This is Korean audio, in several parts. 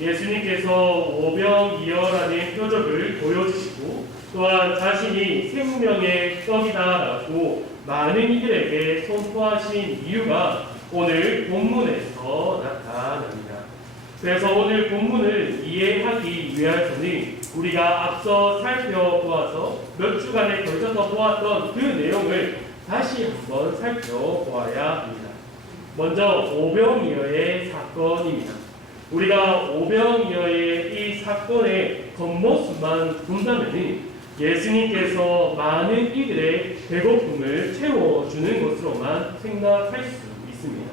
예수님께서 오병이어라는 표적을 보여주시고 또한 자신이 생명의 떡이다라고 많은 이들에게 선포하신 이유가 오늘 본문에서 나타납니다. 그래서 오늘 본문을 이해하기 위해서는 우리가 앞서 살펴보아서 몇 주간에 걸쳐서 보았던 그 내용을 다시 한번 살펴보아야 합니다. 먼저 오병이어의 사건입니다. 우리가 오병이어의 이 사건의 겉모습만 본다면 예수님께서 많은 이들의 배고픔을 채워주는 것으로만 생각할 수 있습니다.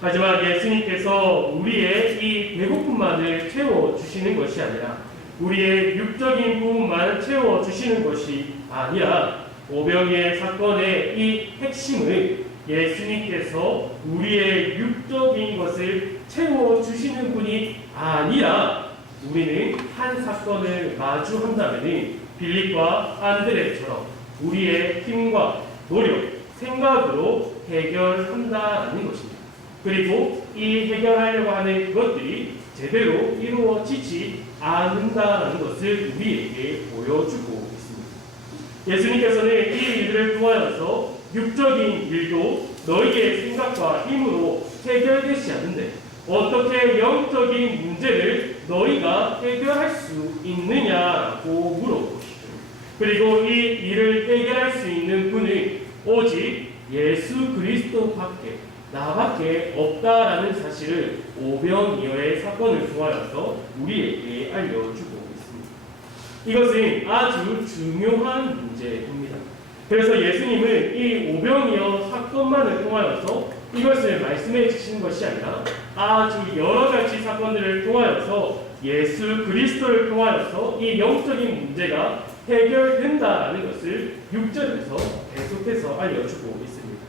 하지만 예수님께서 우리의 이 배고픔만을 채워주시는 것이 아니라 우리의 육적인 부분만 채워주시는 것이 아니라 오병이어 사건의 이 핵심을 예수님께서 우리의 육적인 것을 채워주시는 분이 아니라 우리는 한 사건을 마주한다면 빌립과 안드레처럼 우리의 힘과 노력, 생각으로 해결한다는 것입니다. 그리고 이 해결하려고 하는 것들이 제대로 이루어지지 않는다는 것을 우리에게 보여주고 있습니다. 예수님께서는 이 일들을 통하여서 육적인 일도 너희의 생각과 힘으로 해결되지 않는데 어떻게 영적인 문제를 너희가 해결할 수 있느냐고 물어보시죠. 그리고 이 일을 해결할 수 있는 분은 오직 예수 그리스도밖에 나밖에 없다라는 사실을 오병이어의 사건을 통하여서 우리에게 알려주고 있습니다. 이것은 아주 중요한 문제입니다. 그래서 예수님은 이 오병이어 사건만을 통하여서 이것을 말씀해 주시는 것이 아니라 아주 여러 가지 사건들을 통하여서 예수 그리스도를 통하여서 이 영적인 문제가 해결된다라는 것을 6절에서 계속해서 알려주고 있습니다.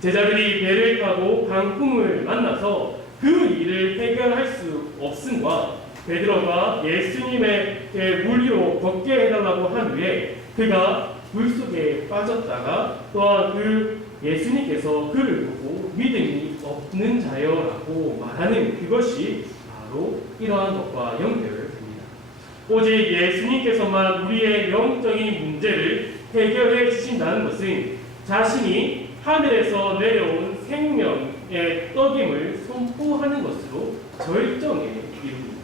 제자들이 배를 타고 강풍을 만나서 그 일을 해결할 수 없음과 베드로가 예수님의 물 위로 걷게 해달라고 한 후에 그가 물속에 빠졌다가 또한 예수님께서 그를 보고 믿음이 없는 자여라고 말하는 그것이 바로 이러한 것과 연결됩니다. 오직 예수님께서만 우리의 영적인 문제를 해결해 주신다는 것은 자신이 하늘에서 내려온 생명의 떡임을 선포하는 것으로 절정에 이릅니다.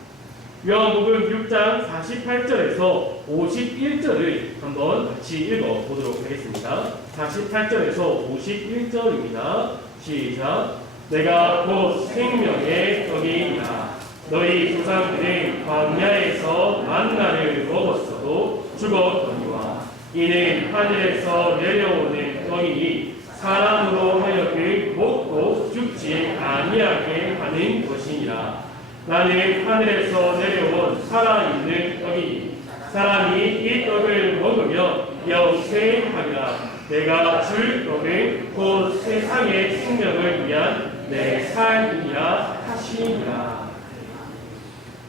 요한복음 6장 48절에서 51절을 한번 같이 읽어보도록 하겠습니다. 48절에서 51절입니다. 시작. 내가 곧 생명의 떡이니라. 너희 조상들은 광야에서 만나를 먹었어도 죽었거니와 이는 하늘에서 내려오는 떡이니 사람으로 하여금 먹고 죽지 아니하게 하는 것이니라. 나는 하늘에서 내려온 살아있는 떡이니 사람이 이 떡을 먹으면 영생하리라. 내가 줄 떡은 곧 세상의 생명을 위한 내 삶이라 하시니라.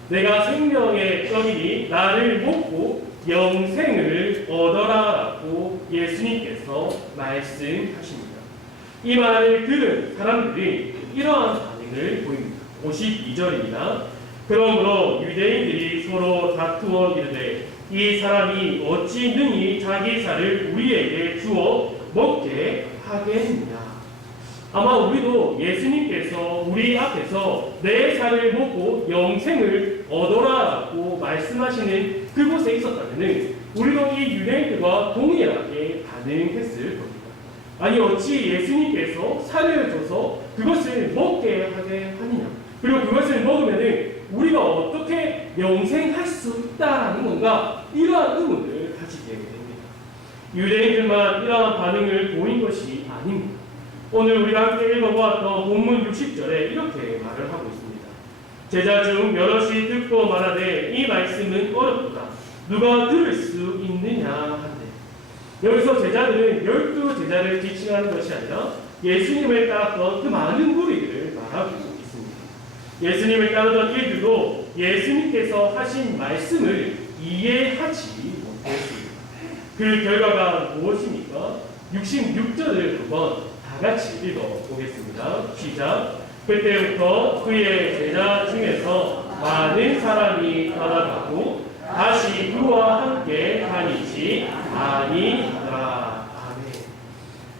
내가 생명의 떡이니 나를 먹고 영생을 얻어라라고 예수님께서 말씀하십니다. 이 말을 들은 사람들이 이러한 반응을 보입니다. 52절입니다. 그러므로 유대인들이 서로 다투어 이르되 이 사람이 어찌 능히 자기 살을 우리에게 주어 먹게 하겠느냐. 아마 우리도 예수님께서 우리 앞에서 내 살을 먹고 영생을 얻어라라고 말씀하시는 그곳에 있었다면 우리도 이 유대인들과 동일하게 반응했을 겁니다. 아니 어찌 예수님께서 살을 줘서 그것을 먹게 하게 하느냐. 그리고 그것을 먹으면 우리가 어떻게 영생할 수 있다는 건가? 이러한 의문을 가지게 됩니다. 유대인들만 이러한 반응을 보인 것이 아닙니다. 오늘 우리가 함께 읽어보았던 본문 60절에 이렇게 말을 하고 있습니다. 제자 중 여럿이 듣고 말하되 이 말씀은 어렵도다. 누가 들을 수 있느냐 한데. 여기서 제자들은 12제자를 지칭하는 것이 아니라 예수님을 따랐던 그 많은 무리들을 말하고 있습니다. 예수님을 따르던 이들도 예수님께서 하신 말씀을 이해하지 못했습니다. 그 결과가 무엇입니까? 66절을 한번 다 같이 읽어보겠습니다. 시작. 그때부터 그의 제자 중에서 많은 사람이 떠나가고 다시 그와 함께 다니지 아니하라. 아멘.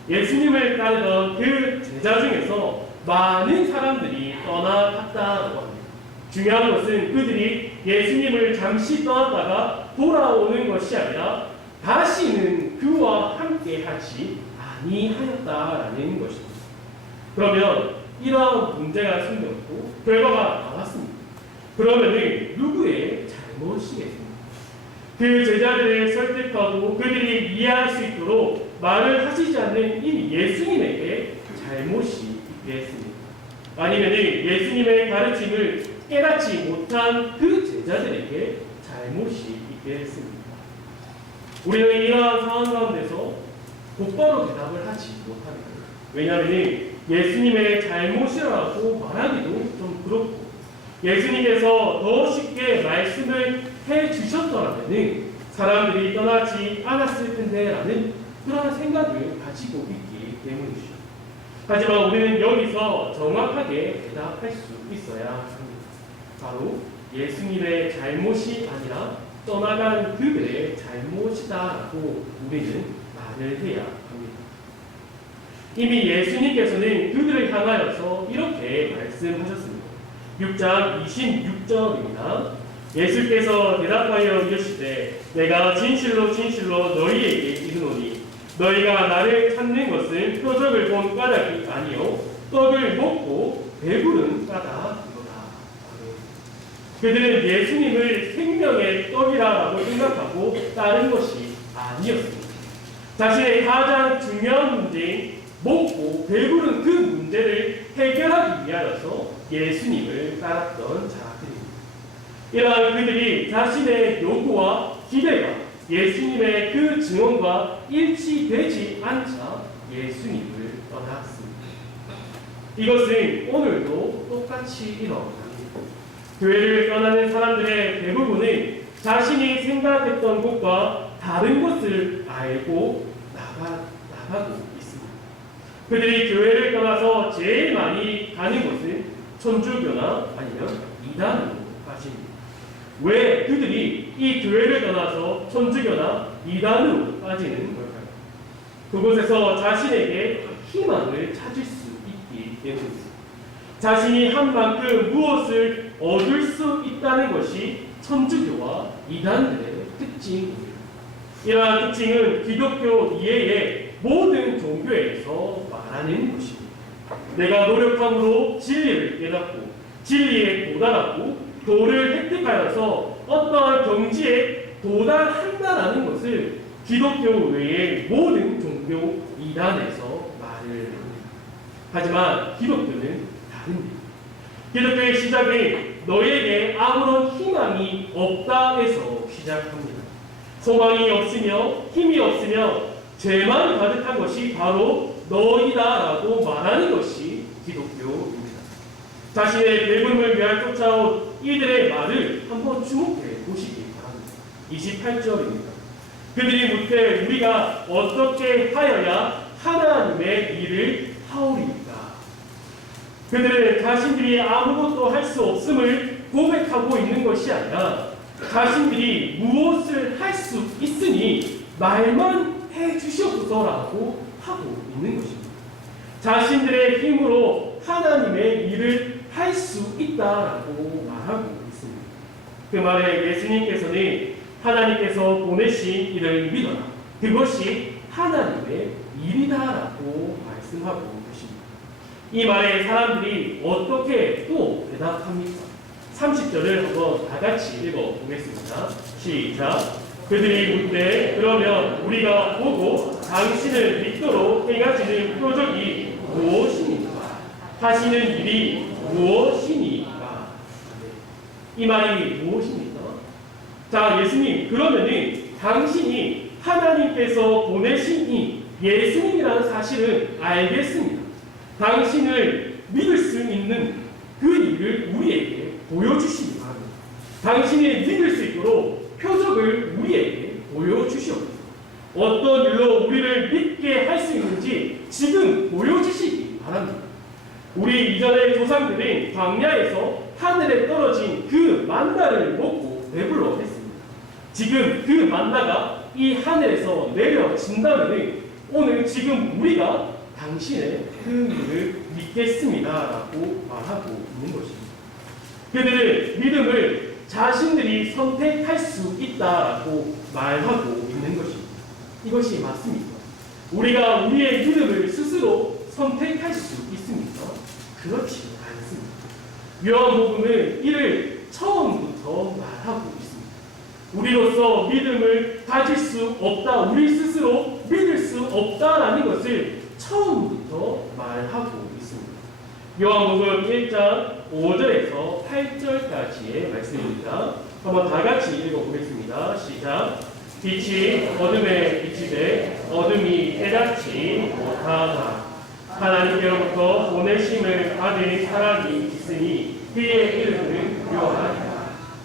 예수님을 따르던 그 제자 중에서 많은 사람들이 떠나갔다고 합니다. 중요한 것은 그들이 예수님을 잠시 떠났다가 돌아오는 것이 아니라 다시는 그와 함께 하지 아니하였다라는 것입니다. 그러면 이러한 문제가 생겼고 결과가 나왔습니다. 그러면은 누구의 잘못이겠습니까? 그 제자들을 설득하고 그들이 이해할 수 있도록 말을 하시지 않는 이 예수님에게 잘못이 있겠습니까? 아니면 예수님의 가르침을 깨닫지 못한 그 제자들에게 잘못이 있겠습니까? 우리는 이러한 상황 가운데서 곧바로 대답을 하지 못합니다. 왜냐하면 예수님의 잘못이라고 말하기도 좀 그렇고 예수님께서 더 쉽게 말씀을 해주셨더라면 사람들이 떠나지 않았을 텐데라는 그런 생각을 가지고 있기 때문이죠. 하지만 우리는 여기서 정확하게 대답할 수 있어야 합니다. 바로 예수님의 잘못이 아니라 떠나간 그들의 잘못이다라고 우리는 말을 해야 합니다. 이미 예수님께서는 그들을 향하여서 이렇게 말씀하셨습니다. 6장 26절입니다. 예수께서 대답하여 이르시되 내가 진실로 진실로 너희에게 이르노니 너희가 나를 찾는 것은 표적을 본 까닭이 아니요 떡을 먹고 배부른 까닭이로다. 그들은 예수님을 생명의 떡이라고 생각하고 따른 것이 아니었습니다. 자신의 가장 중요한 문제인 먹고 배부른 그 문제를 해결하기 위하여서 예수님을 따랐던 자들입니다. 이러한 그들이 자신의 요구와 기대가 예수님의 그 증언과 일치되지 않자 예수님을 떠났습니다. 이것은 오늘도 똑같이 일어납니다. 교회를 떠나는 사람들의 대부분은 자신이 생각했던 것과 다른 것을 알고 나가고 있습니다. 그들이 교회를 떠나서 제일 많이 가는 것은 천주교나 아니면 이단으로 빠집니다. 왜 그들이 이 교회를 떠나서 천주교나 이단으로 빠지는 걸까요? 그곳에서 자신에게 희망을 찾을 수 있기 때문입니다. 자신이 한 만큼 무엇을 얻을 수 있다는 것이 천주교와 이단들의 특징입니다. 이러한 특징은 기독교 이외의 모든 종교에서 말하는 것입니다. 내가 노력함으로 진리를 깨닫고 진리에 도달하고 도를 획득하여서 어떠한 경지에 도달한다는 것을 기독교 외의 모든 종교 이단에서 말을 합니다. 하지만 기독교는 다릅니다. 기독교의 시작은 너에게 아무런 희망이 없다에서 시작합니다. 소망이 없으며 힘이 없으며 죄만 가득한 것이 바로 너희다라고 말하는 것이 기독교입니다. 자신의 배부름을 위하여 쫓아온 이들의 말을 한번 주목해 보시기 바랍니다. 28절입니다. 그들이 묻되 우리가 어떻게 하여야 하나님의 일을 하오리까? 그들은 자신들이 아무것도 할 수 없음을 고백하고 있는 것이 아니라 자신들이 무엇을 할 수 있으니 말만 해주시옵소서라고 하고 있는 것입니다. 자신들의 힘으로 하나님의 일을 할 수 있다라고 말하고 있습니다. 그 말에 예수님께서는 하나님께서 보내신 이를 믿어라. 그것이 하나님의 일이다라고 말씀하고 계십니다. 이 말에 사람들이 어떻게 또 대답합니까? 30절을 한번 다 같이 읽어보겠습니다. 시작. 그들이 묻되 그러면 우리가 보고 당신을 믿도록 행하시는 표적이 무엇입니까? 하시는 일이 무엇이니까? 이 말이 무엇입니까? 자, 예수님, 그러면은 당신이 하나님께서 보내신 이 예수님이라는 사실을 알겠습니다. 당신을 믿을 수 있는 그 일을 우리에게 보여주시기 바랍니다. 당신이 믿을 수 있도록 표적을 우리에게 보여주시옵소서. 어떤 일로 우리를 믿게 할 수 있는지 지금 보여주시기 바랍니다. 우리 이전의 조상들은 광야에서 하늘에 떨어진 그 만나를 먹고 배불러 했습니다. 지금 그 만나가 이 하늘에서 내려진다면 오늘 지금 우리가 당신의 그 일을 믿겠습니다라고 말하고 있는 것입니다. 그들은 믿음을 자신들이 선택할 수 있다라고 말하고 있는 것입니다. 이것이 맞습니까? 우리가 우리의 믿음을 스스로 선택할 수 있습니까? 그렇지 않습니다. 요한복음은 이를 처음부터 말하고 있습니다. 우리로서 믿음을 가질 수 없다, 우리 스스로 믿을 수 없다라는 것을 처음부터 말하고 있습니다. 요한복음 1장 5절에서 8절까지의 말씀입니다. 한번 다 같이 읽어보겠습니다. 시작. 빛이 어둠에 비치되 어둠이 깨닫지 못하다. 하나님께로부터 보내심을 받은 사람이 있으니 그의 이름은 요한이다.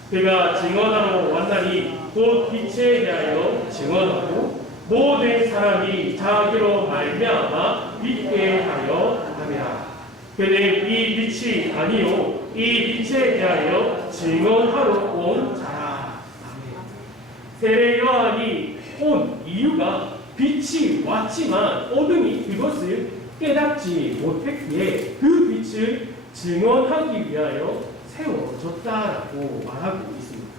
그가 증언하러 왔나니 곧 빛에 대하여 증언하고 모든 사람이 자기로 말미암아 믿게 하려 함이라. 그는 이 빛이 아니요 이 빛에 대하여 증언하러 온 자라. 세례 요한이 온 이유가 빛이 왔지만 어둠이 그것을 깨닫지 못했기에 그 빛을 증언하기 위하여 세워졌다라고 말하고 있습니다.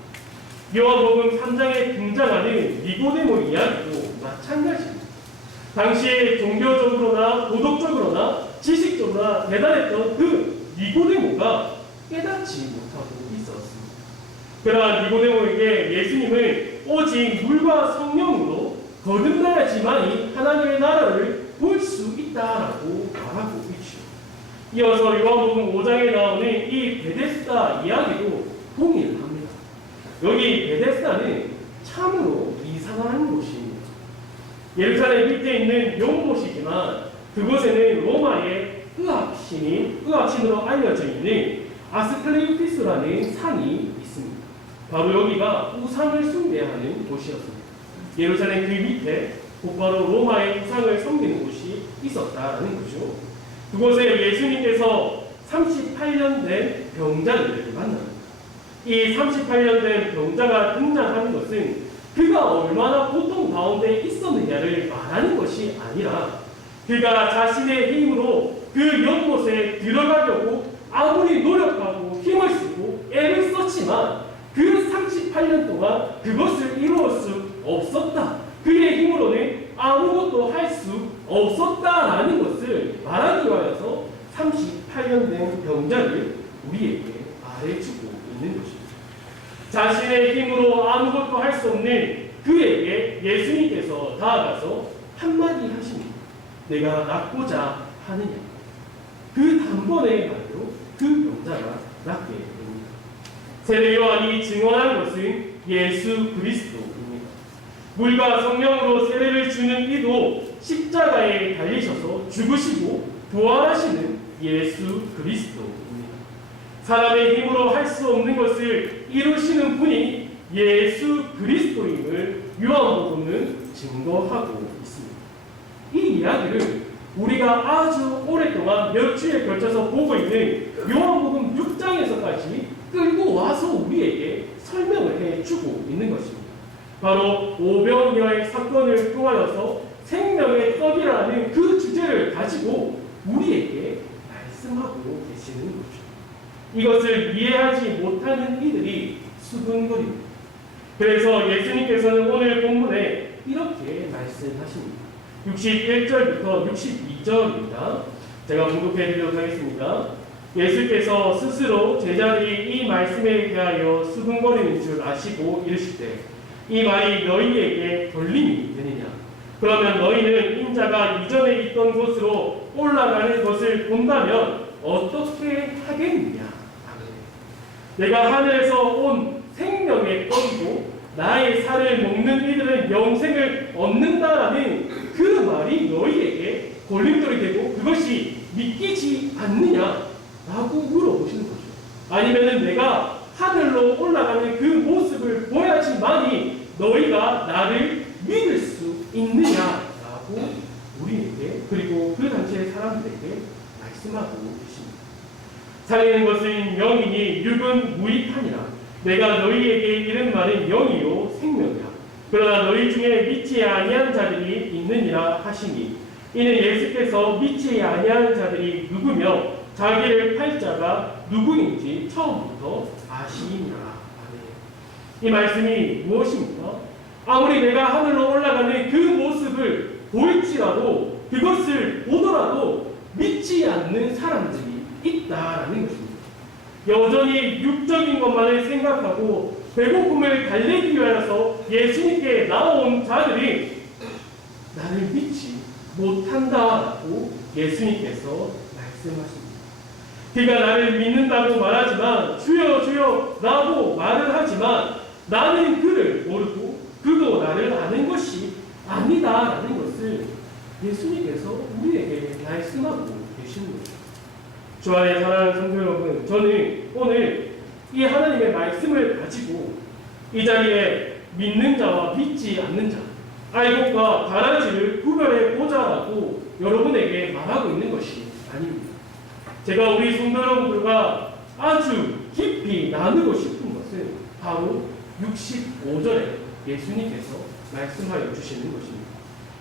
요한복음 3장에 등장하는 니고데모 이야기도 마찬가지입니다. 당시에 종교적으로나 도덕적으로나 지식적으로나 대단했던 그 니고데모가 깨닫지 못하고 있었습니다. 그러나 니고데모에게 예수님은 오직 물과 성령으로 거듭나야지만이 하나님의 나라를 볼 수 있다라고 말하고 있죠. 이어서 요한복음 5장에 나오는 이 베데스다 이야기도 동일합니다. 여기 베데스다는 참으로 이상한 곳입니다. 예루살렘 밑에 있는 연못이지만 그곳에는 로마의 의학신으로 알려져 있는 아스클레피스라는 산이 있습니다. 바로 여기가 우상을 숭배하는 곳이었습니다. 예루살렘 그 밑에 곧바로 로마의 우상을 섬기는 곳이 있었다라는 거죠. 그곳에 예수님께서 38년 된 병자를 만납니다. 이 38년 된 병자가 등장하는 것은 그가 얼마나 고통 가운데 있었느냐를 말하는 것이 아니라 그가 자신의 힘으로 그 연못에 들어가려고 아무리 노력하고 힘을 쓰고 애를 썼지만 그 38년 동안 그것을 이루어 수 없었다. 그의 힘으로는 아무것도 할 수 없었다라는 것을 말하기 위하여서 38년 된 병자를 우리에게 말해주고 있는 것입니다. 자신의 힘으로 아무것도 할 수 없는 그에게 예수님께서 다가가서 한마디 하십니다. 내가 낫고자 하느냐. 그 단번에 말로 그 병자가 낫게 됩니다. 세례 요한이 증언한 것은 예수 그리스도입니다. 물과 성령으로 세례를 주는 이도 십자가에 달리셔서 죽으시고 부활하시는 예수 그리스도입니다. 사람의 힘으로 할 수 없는 것을 이루시는 분이 예수 그리스도임을 요한복음은 증거하고 있습니다. 이 이야기를 우리가 아주 오랫동안 몇 주에 걸쳐서 보고 있는 요한복음 6장에서까지 끌고 와서 우리에게 설명을 해주고 있는 것입니다. 바로 오병이어의 사건을 통하여서 생명의 떡이라는 그 주제를 가지고 우리에게 말씀하고 계시는 거죠. 이것을 이해하지 못하는 이들이 수군거립니다. 그래서 예수님께서는 오늘 본문에 이렇게 말씀하십니다. 61절부터 62절입니다. 제가 봉독해 드리도록 하겠습니다. 예수께서 스스로 제자들이 이 말씀에 대하여 수군거리는 줄 아시고 이르시되 이 말이 너희에게 걸림이 되느냐? 그러면 너희는 인자가 이전에 있던 곳으로 올라가는 것을 본다면 어떻게 하겠느냐? 내가 하늘에서 온 생명의 떡이고 나의 살을 먹는 이들은 영생을 얻는다라는 그 말이 너희에게 걸림돌이 되고 그것이 믿기지 않느냐? 라고 물어보시는 거죠. 아니면은 내가 하늘로 올라가는 그 모습을 보여야지만이 너희가 나를 믿을 수 있느냐라고 우리에게 그리고 그 당시의 사람들에게 말씀하고 계십니다. 살리는 것은 영이니 육은 무익하니라. 내가 너희에게 이른 말은 영이요 생명이라. 그러나 너희 중에 믿지 아니한 자들이 있느니라 하시니 이는 예수께서 믿지 아니하는 자들이 누구며 자기를 팔 자가 누구인지 처음부터 아시니라. 이 말씀이 무엇입니까? 아무리 내가 하늘로 올라가는 그 모습을 보일지라도 그것을 보더라도 믿지 않는 사람들이 있다라는 것입니다. 여전히 육적인 것만을 생각하고 배고픔을 달래기 위하여서 예수님께 나온 자들이 나를 믿지 못한다라고 예수님께서 말씀하십니다. 그가 나를 믿는다고 말하지만 주여 주여 라고 말을 하지만 나는 그를 모르고 그도 나를 아는 것이 아니다라는 것을 예수님께서 우리에게 말씀하고 계시는 것입니다. 주 안에 사랑하는 성도 여러분, 저는 오늘 이 하나님의 말씀을 가지고 이 자리에 믿는 자와 믿지 않는 자, 알곡과 가라지를 구별해 보자라고 여러분에게 말하고 있는 것이 아닙니다. 제가 우리 성도 여러분들과 아주 깊이 나누고 싶은 것은 바로 65절에 예수님께서 말씀하여 주시는 것입니다.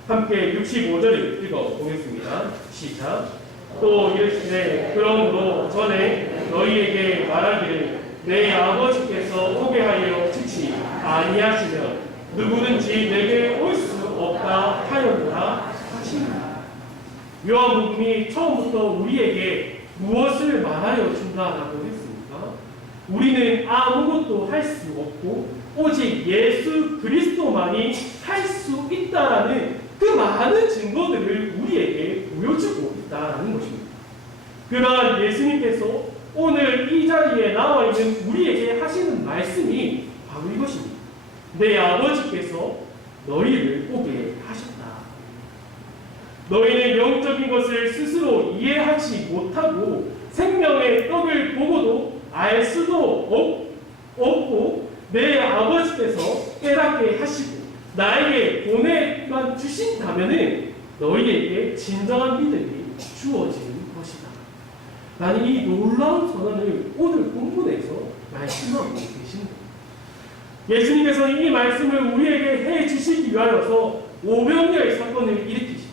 함께 65절을 읽어보겠습니다. 시작. 또 이르시되 그러므로 전에 너희에게 말하기를 내 아버지께서 오게 하여 주지 아니하시면 누구든지 내게 올 수 없다 하였노라 하시니라. 요한복음이 처음부터 우리에게 무엇을 말하여 준다라고 했습니까? 우리는 아무것도 할 수 없고 오직 예수 그리스도만이 할 수 있다라는 그 많은 증거들을 우리에게 보여주고 있다라는 것입니다. 그러한 예수님께서 오늘 이 자리에 나와 있는 우리에게 하시는 말씀이 바로 이것입니다. 내 아버지께서 너희를 오게 하셨다. 너희는 영적인 것을 스스로 이해하지 못하고 생명의 떡을 보고도 알 수도 없고 내 아버지께서 깨닫게 하시고 나에게 보내만 주신다면은 너희에게 진정한 믿음이 주어지는 것이다. 나는 이 놀라운 선언을 오늘 본문에서 말씀하고 계십니다. 예수님께서는 이 말씀을 우리에게 해 주시기 위하여서 오병이어의 사건을 일으키십니다.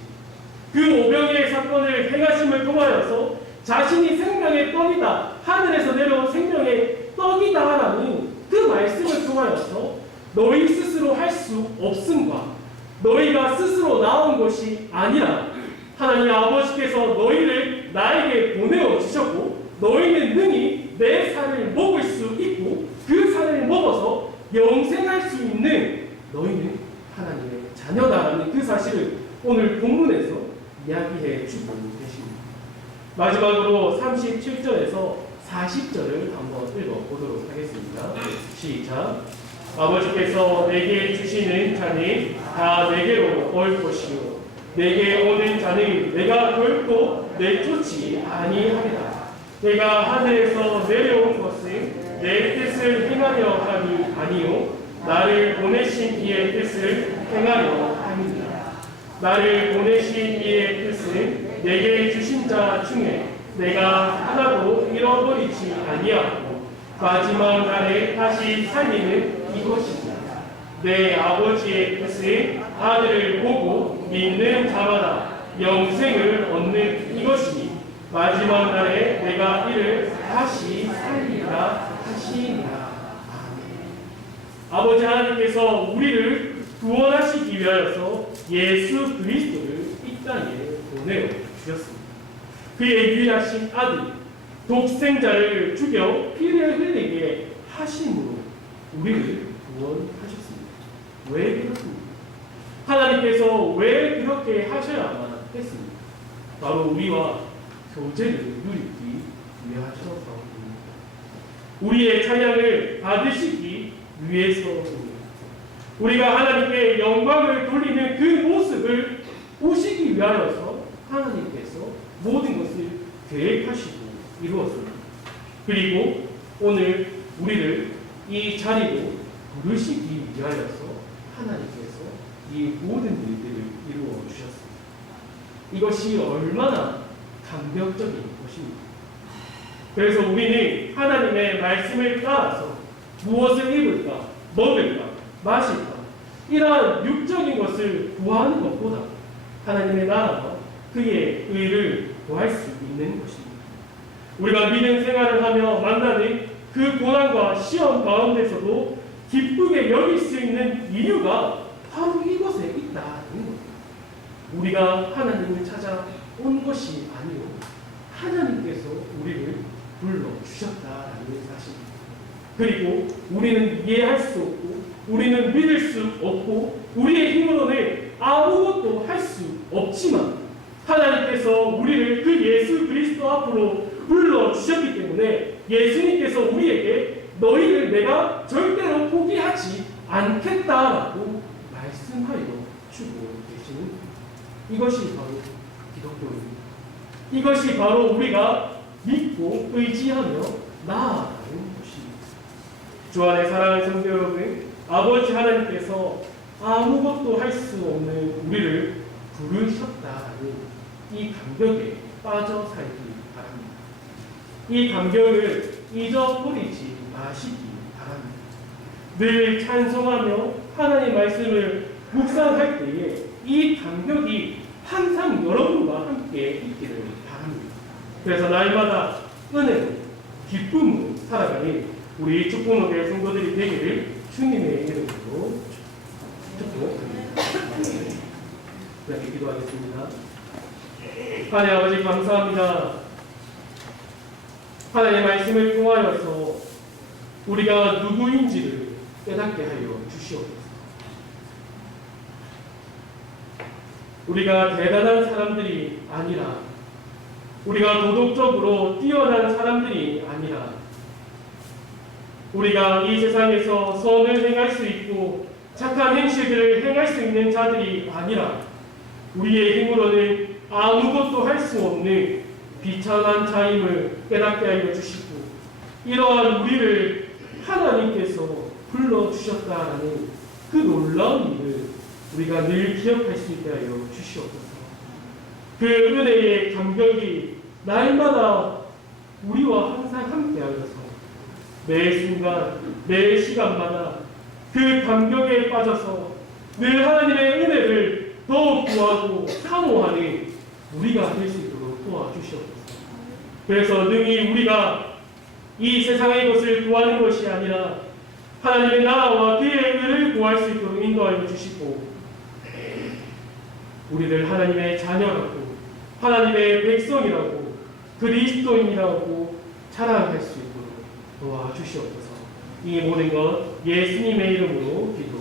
그 오병이어의 사건을 행하심을 통하여서 자신이 생명의 떡이다, 하늘에서 내려온 생명의 떡이다라는 그 말씀을 통하여서 너희 스스로 할 수 없음과 너희가 스스로 나온 것이 아니라 하나님 아버지께서 너희를 나에게 보내어 주셨고 너희는 능히 내 살을 먹을 수 있고 그 살을 먹어서 영생할 수 있는 너희는 하나님의 자녀다라는 그 사실을 오늘 본문에서 이야기해 주고 계십니다. 마지막으로 37절에서 40절을 한번 읽어보도록 하겠습니다. 시작. 아버지께서 내게 주시는 자는 다 내게로 올 것이요 내게 오는 자는 내가 결코 내쫓지 아니하리라. 내가 하늘에서 내려온 것은 내 뜻을 행하려 함이 아니요 나를 보내신 이의 뜻을 행하려 함이니라. 나를 보내신 이의 뜻은 내게 주신 자 중에 내가 하나도 잃어버리지 아니하고 마지막 날에 다시 살리는 이것이다. 내 아버지의 뜻은 아들을 보고 믿는 자마다 영생을 얻는 이것이니 마지막 날에 내가 이를 다시 살리라 하시니라. 아버지 하나님께서 우리를 구원하시기 위하여서 예수 그리스도를 이 땅에 보내어 주셨습니다. 그의 유일하신 아들 독생자를 죽여 피를 흘리게 하심으로 우리를 구원하셨습니다. 왜 그렇습니까? 하나님께서 왜 그렇게 하셔야만 했습니까? 바로 우리와 교제를 누리기 위하셔서입니다. 우리의 찬양을 받으시기 위해서입니다. 우리가 하나님께 영광을 돌리는 그 모습을 보시기 위하여서 하나님께서 모든 것을 계획하시고 이루었습니다. 그리고 오늘 우리를 이 자리로 부르시기 위하여서 하나님께서 이 모든 일들을 이루어 주셨습니다. 이것이 얼마나 감격적인 것입니까? 그래서 우리는 하나님의 말씀을 따라서 무엇을 입을까, 먹을까, 마실까 이러한 육적인 것을 구하는 것보다 하나님의 나라와 그의 의를 구할 수 있는 것입니다. 우리가 믿음 생활을 하며 만나는 그 고난과 시험 가운데서도 기쁘게 여길 수 있는 이유가 바로 이것에 있다는 겁니다. 우리가 하나님을 찾아온 것이 아니요 하나님께서 우리를 불러주셨다라는 사실입니다. 그리고 우리는 이해할 수 없고 우리는 믿을 수 없고 우리의 힘으로는 아무것도 할 수 없지만 하나님께서 우리를 그 예수 그리스도 앞으로 불러주셨기 때문에 예수님께서 우리에게 너희를 내가 절대로 포기하지 않겠다라고 말씀하여 주고 계시는 이것이 바로 기독교입니다. 이것이 바로 우리가 믿고 의지하며 나아가는 것입니다. 주 안에 사랑하는 성도 여러분, 아버지 하나님께서 아무것도 할 수 없는 우리를 부르셨다는 이 감격에 빠져 살기 바랍니다. 이 감격을 잊어버리지 마시기 바랍니다. 늘 찬송하며 하나님의 말씀을 묵상할 때에 이 감격이 항상 여러분과 함께 있기를 바랍니다. 그래서 날마다 은혜로 기쁨으로 살아가는 우리 축복목의 성도들이 되기를 주님의 이름으로 축복합니다. 이렇게 기도하겠습니다. 하나님 아버지 감사합니다. 하나님의 말씀을 통하여서 우리가 누구인지를 깨닫게 하여 주시옵소서. 우리가 대단한 사람들이 아니라 우리가 도덕적으로 뛰어난 사람들이 아니라 우리가 이 세상에서 선을 행할 수 있고 착한 행실들을 행할 수 있는 자들이 아니라 우리의 힘으로는 아무것도 할 수 없는 비천한 자임을 깨닫게 하여 주시고 이러한 우리를 하나님께서 불러주셨다라는 그 놀라운 일을 우리가 늘 기억할 수 있게 하여 주시옵소서. 그 은혜의 감격이 날마다 우리와 항상 함께 하여서 매 순간 매 시간마다 그 감격에 빠져서 늘 하나님의 은혜를 더욱 구하고 사모하는 우리가 될 수 있도록 도와주시옵소서. 그래서 능히 우리가 이 세상의 것을 구하는 것이 아니라 하나님의 나라와 그의 의를 구할 수 있도록 인도하여 주시고 우리를 하나님의 자녀라고 하나님의 백성이라고 그리스도인이라고 자랑할 수 있도록 도와주시옵소서. 이 모든 것 예수님의 이름으로 기도합니다.